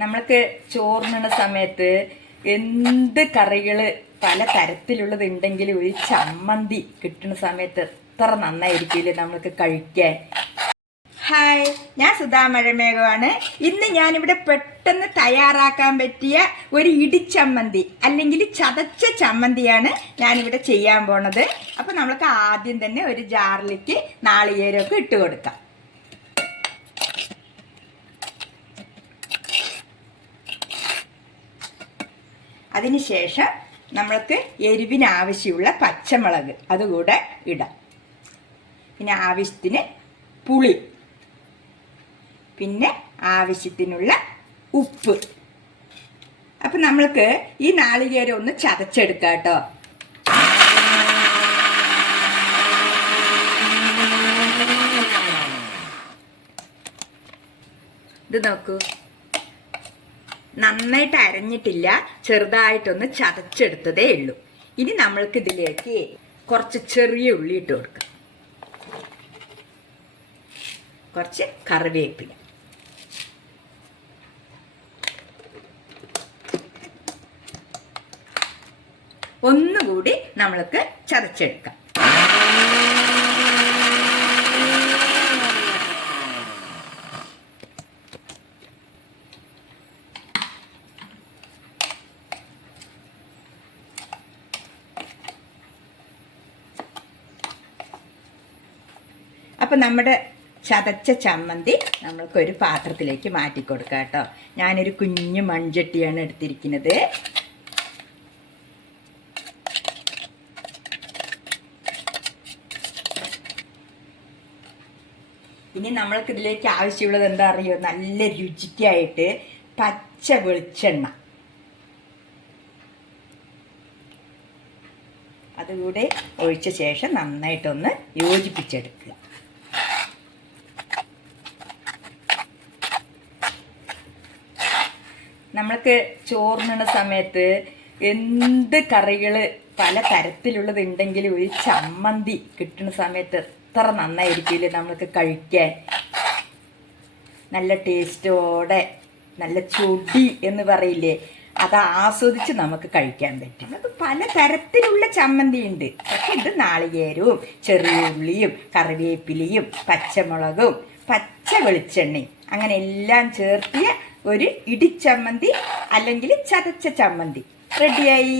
നമ്മൾക്ക് ചോറിനുള്ള സമയത്ത് എന്ത് കറികൾ പല തരത്തിലുള്ളത് ഉണ്ടെങ്കിലും ഒരു ചമ്മന്തി കിട്ടുന്ന സമയത്ത് എത്ര നന്നായിരിക്കില്ലേ നമ്മൾക്ക് കഴിക്കാൻ. ഹായ് ഞാൻ സുധാ മഴമേഘമാണ് ഇന്ന് ഞാനിവിടെ പെട്ടെന്ന് തയ്യാറാക്കാൻ പറ്റിയ ഒരു ഇടിച്ചമ്മന്തി അല്ലെങ്കിൽ ചതച്ച ചമ്മന്തിയാണ് ഞാനിവിടെ ചെയ്യാൻ പോണത്. അപ്പം നമ്മൾക്ക് ആദ്യം തന്നെ ഒരു ജാറിലേക്ക് നാളികേരമൊക്കെ ഇട്ട് കൊടുക്കാം. അതിനുശേഷം നമ്മൾക്ക് എരിവിനാവശ്യമുള്ള പച്ചമുളക് അതുകൂടെ ഇടാം. പിന്നെ ആവശ്യത്തിന് പുളി പിന്നെ ആവശ്യത്തിനുള്ള ഉപ്പ്. അപ്പം നമ്മൾക്ക് ഈ നാളികേരം ഒന്ന് ചതച്ചെടുക്കാം കേട്ടോ. ഇത് നോക്കൂ. നന്നായിട്ട് അരഞ്ഞിട്ടില്ല ചെറുതായിട്ടൊന്ന് ചതച്ചെടുത്തതേ ഉള്ളൂ. ഇനി നമ്മൾക്ക് ഇതിലേക്ക് കുറച്ച് ചെറിയ ഉള്ളി ഇട്ട് കൊടുക്കാം. കുറച്ച് കറിവേപ്പില. ഒന്നുകൂടി നമ്മൾക്ക് ചതച്ചെടുക്കാം. അപ്പം നമ്മുടെ ചതച്ച ചമ്മന്തി നമ്മൾക്കൊരു പാത്രത്തിലേക്ക് മാറ്റി കൊടുക്കാം കേട്ടോ. ഞാനൊരു കുഞ്ഞു മൺചട്ടിയാണ് എടുത്തിരിക്കുന്നത്. ഇനി നമ്മൾക്ക് ഇതിലേക്ക് ആവശ്യമുള്ളത് എന്താ അറിയോ? നല്ല രുചിക്കായിട്ട് പച്ച വെളിച്ചെണ്ണ. അതുകൂടെ ഒഴിച്ച ശേഷം നന്നായിട്ടൊന്ന് യോജിപ്പിച്ചെടുക്കുക. നമ്മൾക്ക് ചോറിനുള്ള സമയത്ത് എന്ത് കറികൾ പല തരത്തിലുള്ളത് ഉണ്ടെങ്കിലും ഒരു ചമ്മന്തി കിട്ടുന്ന സമയത്ത് എത്ര നന്നായിരിക്കില്ലേ നമ്മൾക്ക് കഴിക്കാൻ. നല്ല ടേസ്റ്റോടെ നല്ല ചൊടി എന്ന് പറയില്ലേ അത് ആസ്വദിച്ച് നമുക്ക് കഴിക്കാൻ പറ്റും. അത് പല തരത്തിലുള്ള ചമ്മന്തി ഉണ്ട് പക്ഷെ ഇത് നാളികേരവും ചെറിയ ഉള്ളിയും കറിവേപ്പിലയും പച്ചമുളകും പച്ച വെളിച്ചെണ്ണയും അങ്ങനെ എല്ലാം ചേർത്തിയ ഒരു ഇടിച്ചമ്മന്തി അല്ലെങ്കിൽ ചതച്ച ചമ്മന്തി. റെഡിയായി